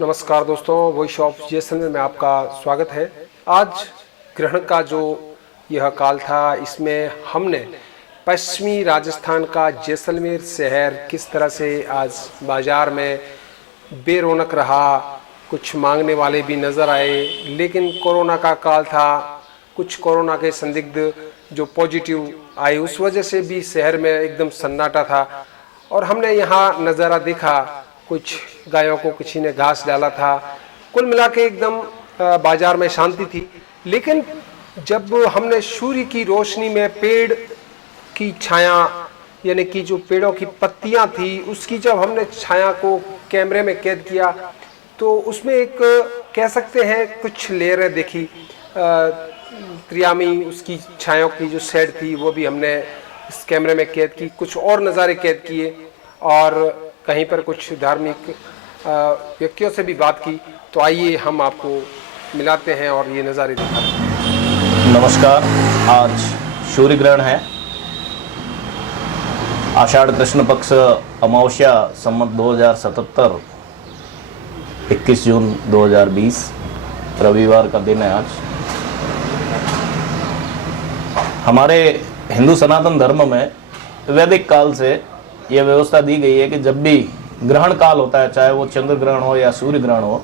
नमस्कार दोस्तों, voice of Jaisalmer में आपका स्वागत है। आज ग्रहण का जो यह काल था, इसमें हमने पश्चिमी राजस्थान का जैसलमेर शहर किस तरह से आज बाजार में बेरौनक रहा, कुछ मांगने वाले भी नज़र आए, लेकिन कोरोना का काल था, कुछ कोरोना के संदिग्ध जो पॉजिटिव आए उस वजह से भी शहर में एकदम सन्नाटा था। और हमने यहाँ नज़ारा देखा, कुछ गायों को किसी ने घास डाला था, कुल मिला के एकदम बाजार में शांति थी। लेकिन जब हमने सूर्य की रोशनी में पेड़ की छाया, यानी कि जो पेड़ों की पत्तियां थी, उसकी जब हमने छाया को कैमरे में कैद किया तो उसमें एक कह सकते हैं कुछ लेयरें देखी। त्रियामी उसकी छायों की जो शेड थी वो भी हमने इस कैमरे में कैद की, कुछ और नज़ारे कैद किए और कहीं पर कुछ धार्मिक व्यक्तियों से भी बात की। तो आइए हम आपको मिलाते हैं और ये नज़ारे दिखाते हैं। नमस्कार, आज सूर्य ग्रहण है। आषाढ़ कृष्ण पक्ष अमावस्या संवत 2077, 21 जून 2020 रविवार का दिन है आज। हमारे हिंदू सनातन धर्म में वैदिक काल से यह व्यवस्था दी गई है कि जब भी ग्रहण काल होता है, चाहे वो चंद्र ग्रहण हो या सूर्य ग्रहण हो,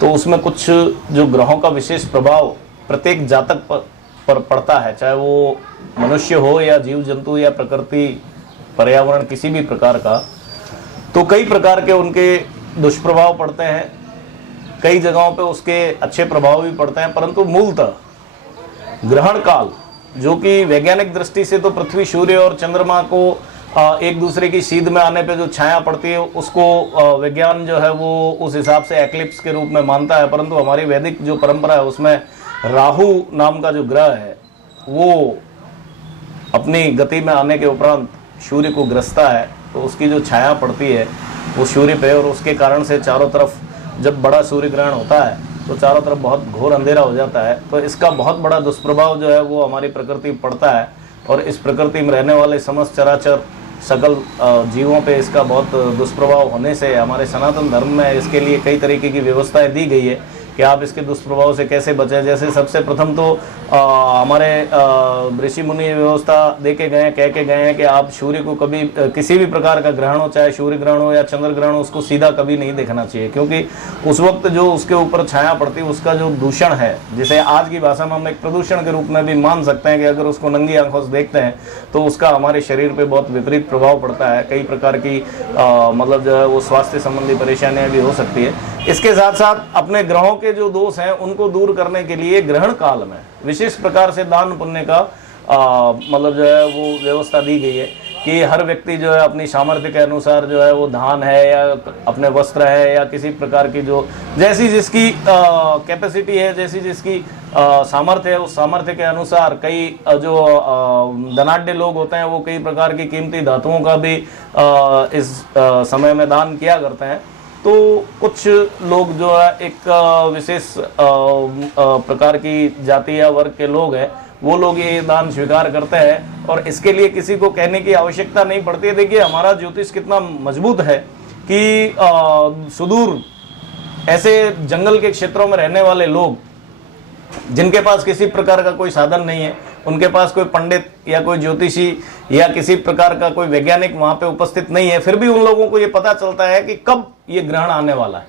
तो उसमें कुछ जो ग्रहों का विशेष प्रभाव प्रत्येक जातक पर पड़ता है, चाहे वो मनुष्य हो या जीव जंतु या प्रकृति पर्यावरण किसी भी प्रकार का। तो कई प्रकार के उनके दुष्प्रभाव पड़ते हैं, कई जगहों पे उसके अच्छे प्रभाव भी पड़ते हैं, परंतु मूलतः ग्रहण काल, जो कि वैज्ञानिक दृष्टि से तो पृथ्वी, सूर्य और चंद्रमा को एक दूसरे की सीध में आने पे जो छाया पड़ती है उसको विज्ञान जो है वो उस हिसाब से एक्लिप्स के रूप में मानता है, परंतु हमारी वैदिक जो परंपरा है उसमें राहु नाम का जो ग्रह है वो अपनी गति में आने के उपरांत सूर्य को ग्रसता है, तो उसकी जो छाया पड़ती है वो सूर्य पे, और उसके कारण से चारों तरफ जब बड़ा सूर्य ग्रहण होता है तो चारों तरफ बहुत घोर अंधेरा हो जाता है। तो इसका बहुत बड़ा दुष्प्रभाव जो है वो हमारी प्रकृति पर पड़ता है, और इस प्रकृति में रहने वाले समस्त चराचर सकल जीवों पे इसका बहुत दुष्प्रभाव होने से हमारे सनातन धर्म में इसके लिए कई तरीके की व्यवस्थाएं दी गई है कि आप इसके दुष्प्रभाव से कैसे बचें। जैसे सबसे प्रथम तो हमारे ऋषि मुनि व्यवस्था दे के गए, कह के गए हैं कि आप सूर्य को कभी किसी भी प्रकार का ग्रहण हो, चाहे सूर्य ग्रहण हो या चंद्र ग्रहण हो, उसको सीधा कभी नहीं देखना चाहिए, क्योंकि उस वक्त जो उसके ऊपर छाया पड़ती है उसका जो दूषण है, जिसे आज की भाषा में हम एक प्रदूषण के रूप में भी मान सकते हैं कि अगर उसको नंगी आंखों से देखते हैं तो उसका हमारे शरीर पर बहुत विपरीत प्रभाव पड़ता है। कई प्रकार की मतलब जो है वो स्वास्थ्य संबंधी परेशानियाँ भी हो सकती है। इसके साथ साथ अपने ग्रहों के जो दोष हैं उनको दूर करने के लिए ग्रहण काल में विशेष प्रकार से दान पुण्य का मतलब जो है वो व्यवस्था दी गई है कि हर व्यक्ति जो है अपनी सामर्थ्य के अनुसार जो है वो धान है या अपने वस्त्र है या किसी प्रकार की जो जैसी जिसकी कैपेसिटी है, जैसी जिसकी सामर्थ्य है, उस सामर्थ्य के अनुसार कई जो धनाढ्य लोग होते हैं वो कई प्रकार की कीमती धातुओं का भी इस समय में दान किया करते हैं। तो कुछ लोग जो है एक विशेष प्रकार की जाति या वर्ग के लोग हैं, वो लोग ये दान स्वीकार करते हैं और इसके लिए किसी को कहने की आवश्यकता नहीं पड़ती है। देखिए हमारा ज्योतिष कितना मजबूत है कि सुदूर ऐसे जंगल के क्षेत्रों में रहने वाले लोग जिनके पास किसी प्रकार का कोई साधन नहीं है, उनके पास कोई पंडित या कोई ज्योतिषी या किसी प्रकार का कोई वैज्ञानिक वहां पे उपस्थित नहीं है, फिर भी उन लोगों को ये पता चलता है कि कब ये ग्रहण आने वाला है,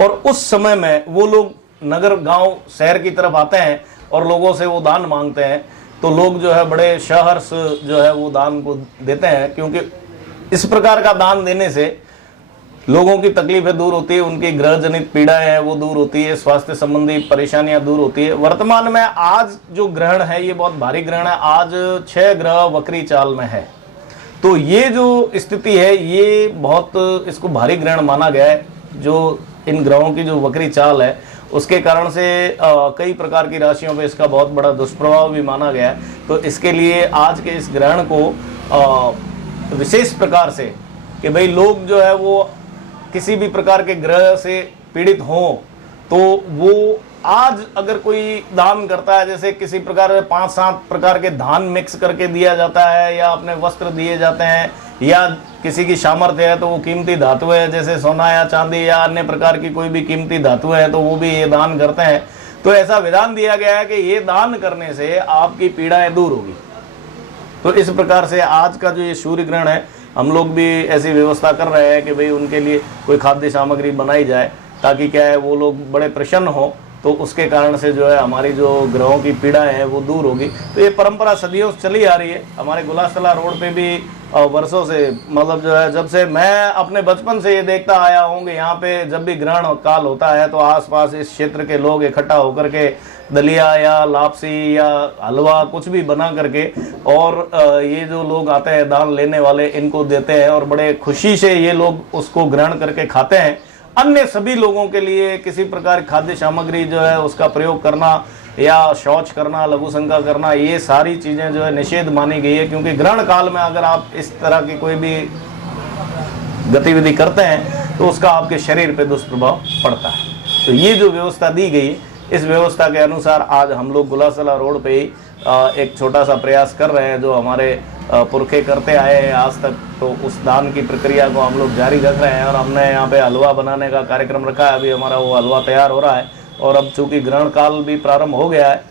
और उस समय में वो लोग नगर गांव शहर की तरफ आते हैं और लोगों से वो दान मांगते हैं। तो लोग जो है बड़े सहर्ष जो है वो दान को देते हैं, क्योंकि इस प्रकार का दान देने से लोगों की तकलीफें दूर होती है, उनकी ग्रह जनित पीड़ाएं हैं वो दूर होती है, स्वास्थ्य संबंधी परेशानियां दूर होती है। वर्तमान में आज जो ग्रहण है ये बहुत भारी ग्रहण है, आज 6 ग्रह वक्री चाल में है, तो ये जो स्थिति है ये बहुत इसको भारी ग्रहण माना गया है। जो इन ग्रहों की जो वक्री चाल है उसके कारण से कई प्रकार की राशियों पे इसका बहुत बड़ा दुष्प्रभाव भी माना गया है। तो इसके लिए आज के इस ग्रहण को विशेष प्रकार से कि भाई लोग जो है वो किसी भी प्रकार के ग्रह से पीड़ित हों तो वो आज अगर कोई दान करता है, जैसे किसी प्रकार 5-7 प्रकार के धान मिक्स करके दिया जाता है या अपने वस्त्र दिए जाते हैं या किसी की सामर्थ्य है तो वो कीमती धातु है, जैसे सोना या चांदी या अन्य प्रकार की कोई भी कीमती धातु है, तो वो भी ये दान करते हैं। तो ऐसा विधान दिया गया है कि ये दान करने से आपकी पीड़ाएं दूर होगी। तो इस प्रकार से आज का जो ये सूर्य ग्रहण है, हम लोग भी ऐसी व्यवस्था कर रहे हैं कि भाई उनके लिए कोई खाद्य सामग्री बनाई जाए, ताकि क्या है वो लोग बड़े प्रसन्न हो, तो उसके कारण से जो है हमारी जो ग्रहों की पीड़ाएं हैं वो दूर होगी। तो ये परंपरा सदियों से चली आ रही है। हमारे गुलासला रोड पे भी वर्षों से, मतलब जो है जब से मैं अपने बचपन से ये देखता आया हूँ कि यहाँ पे जब भी ग्रहण काल होता है तो आसपास इस क्षेत्र के लोग इकट्ठा होकर के दलिया या लापसी या हलवा कुछ भी बना करके, और ये जो लोग आते हैं दान लेने वाले, इनको देते हैं और बड़े खुशी से ये लोग उसको ग्रहण करके खाते हैं। अन्य सभी लोगों के लिए किसी प्रकार खाद्य सामग्री जो है उसका प्रयोग करना या शौच करना, लघु शंका करना, ये सारी चीज़ें जो है निषेध मानी गई है। क्योंकि ग्रहण काल में अगर आप इस तरह की कोई भी गतिविधि करते हैं तो उसका आपके शरीर पे दुष्प्रभाव पड़ता है। तो ये जो व्यवस्था दी गई, इस व्यवस्था के अनुसार आज हम लोग गुलासला रोड पे ही एक छोटा सा प्रयास कर रहे हैं, जो हमारे पुरखे करते आए हैं आज तक। तो उस दान की प्रक्रिया को हम लोग जारी रख रहे हैं और हमने यहाँ पे हलवा बनाने का कार्यक्रम रखा है। अभी हमारा वो हलवा तैयार हो रहा है और अब चूंकि ग्रहण काल भी प्रारंभ हो गया है,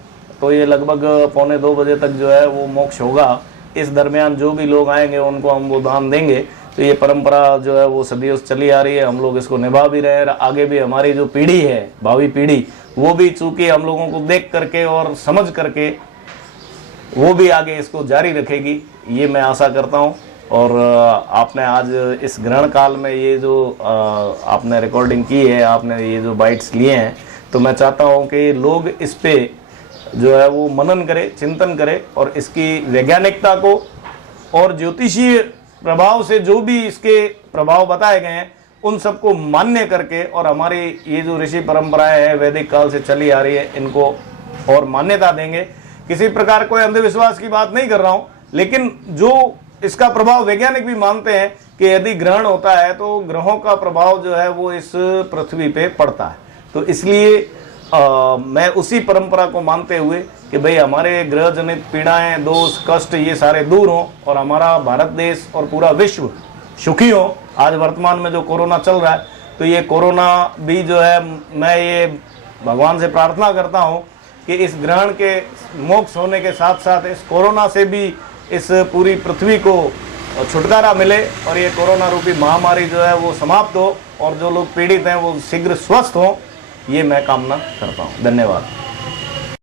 तो ये लगभग 1:45 बजे तक जो है वो मोक्ष होगा। इस दरमियान जो भी लोग आएंगे उनको हम वो दान देंगे। तो ये परंपरा जो है वो सदियों से चली आ रही है, हम लोग इसको निभा भी रहे हैं। आगे भी हमारी जो पीढ़ी है, भावी पीढ़ी, वो भी चूंकि हम लोगों को देख करके और समझ करके वो भी आगे इसको जारी रखेगी, ये मैं आशा करता हूँ। और आपने आज इस ग्रहण काल में ये जो आपने रिकॉर्डिंग की है, आपने ये जो बाइट्स लिए हैं, तो मैं चाहता हूँ कि लोग इस पे जो है वो मनन करें, चिंतन करें और इसकी वैज्ञानिकता को और ज्योतिषीय प्रभाव से जो भी इसके प्रभाव बताए गए हैं उन सबको मान्य करके, और हमारी ये जो ऋषि परंपराएं हैं वैदिक काल से चली आ रही है, इनको और मान्यता देंगे। किसी प्रकार कोई अंधविश्वास की बात नहीं कर रहा हूं, लेकिन जो इसका प्रभाव वैज्ञानिक भी मानते हैं कि यदि ग्रहण होता है तो ग्रहों का प्रभाव जो है वो इस पृथ्वी पे पड़ता है। तो इसलिए मैं उसी परंपरा को मानते हुए कि भाई हमारे ग्रह जनित पीड़ाएं, दोष, कष्ट ये सारे दूर हों और हमारा भारत देश और पूरा विश्व सुखी हो। आज वर्तमान में जो कोरोना चल रहा है, तो ये कोरोना भी जो है, मैं ये भगवान से प्रार्थना करता हूँ कि इस ग्रहण के मोक्ष होने के साथ साथ इस कोरोना से भी इस पूरी पृथ्वी को छुटकारा मिले और ये कोरोना रूपी महामारी जो है वो समाप्त हो और जो लोग पीड़ित हैं वो शीघ्र स्वस्थ हों, ये मैं कामना करता हूँ। धन्यवाद।